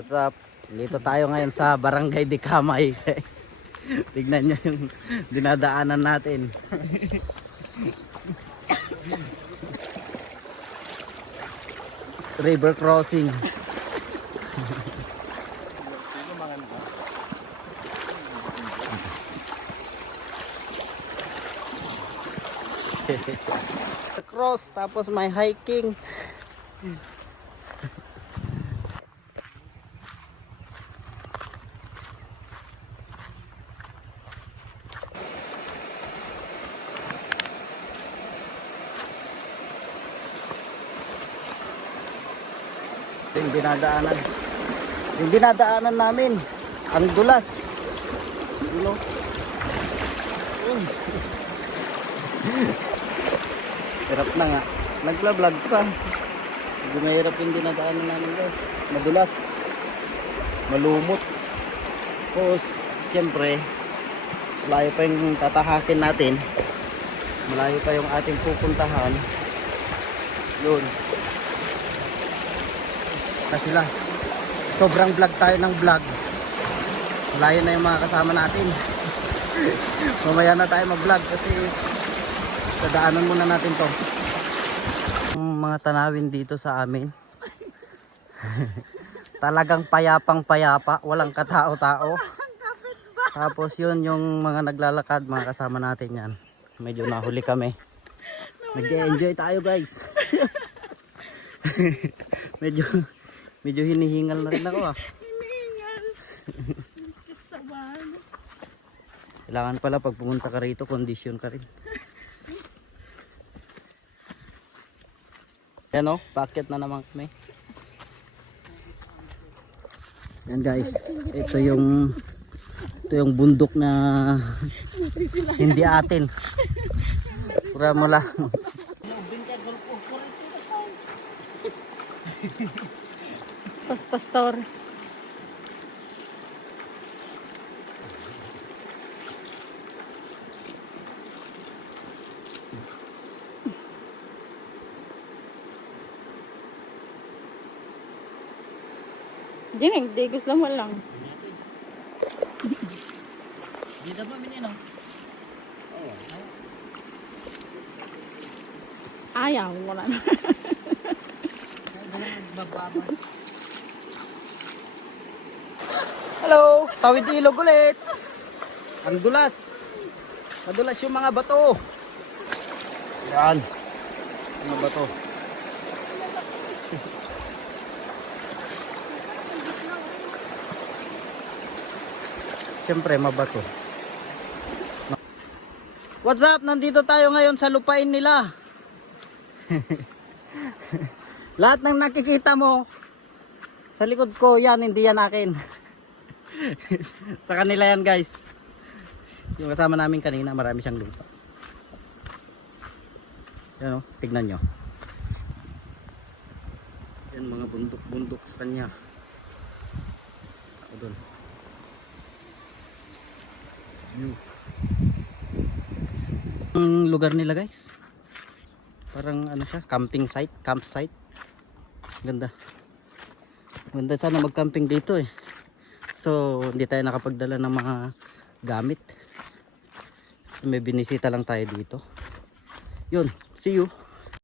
What's up? Dito tayo ngayon sa Barangay de Camay, guys. Tignan nyo yung dinadaanan natin. River crossing. Cross, tapos may hiking. Yung dinadaanan namin ang dulas, you know? Hirap na nga, nagla-vlog pa. Medyo mahirap yung dinadaanan namin, guys. Madulas, malumot. Tapos siyempre malayo pa yung tatahakin natin, malayo pa yung ating pupuntahan yun. Kasi lang sobrang vlog tayo ng vlog, malayo na yung mga kasama natin. Mamaya na tayo mag vlog kasi dadaanan muna natin to. Yung mga tanawin dito sa amin talagang payapang payapa, walang katao-tao. Tapos yun yung mga naglalakad, mga kasama natin yan. Medyo nahuli kami, nag-enjoy tayo, guys. medyo hinihingal na rin ako, ah. Hinihingal. Kailangan pala pag pumunta ka rito, kondisyon ka rin. Yan o, packet na naman kami. Yan, guys, ito yung bundok na hindi atin. Pura mo lang. Pastor. Diyan, di gusto mo lang. Dito ba minino? Ayaw, wala na. Hello, tawid ilog ulit. Ang dulas. Madulas yung mga bato. Yan. Mga bato. Siyempre mabato. What's up? Nandito tayo ngayon sa lupain nila. Lahat ng nakikita mo sa likod ko, yan, hindi yan akin. Sa kanila yan, guys. Yung kasama namin kanina, marami siyang lupa. Yan o, tignan nyo. Yan, mga bundok-bundok sa kanya. O doon. Ang lugar nila, guys, parang ano siya, campsite. Ganda. Ganda, sana mag-camping dito eh. So hindi tayo nakapagdala ng mga gamit. So, may binisita lang tayo dito. Yun, see you.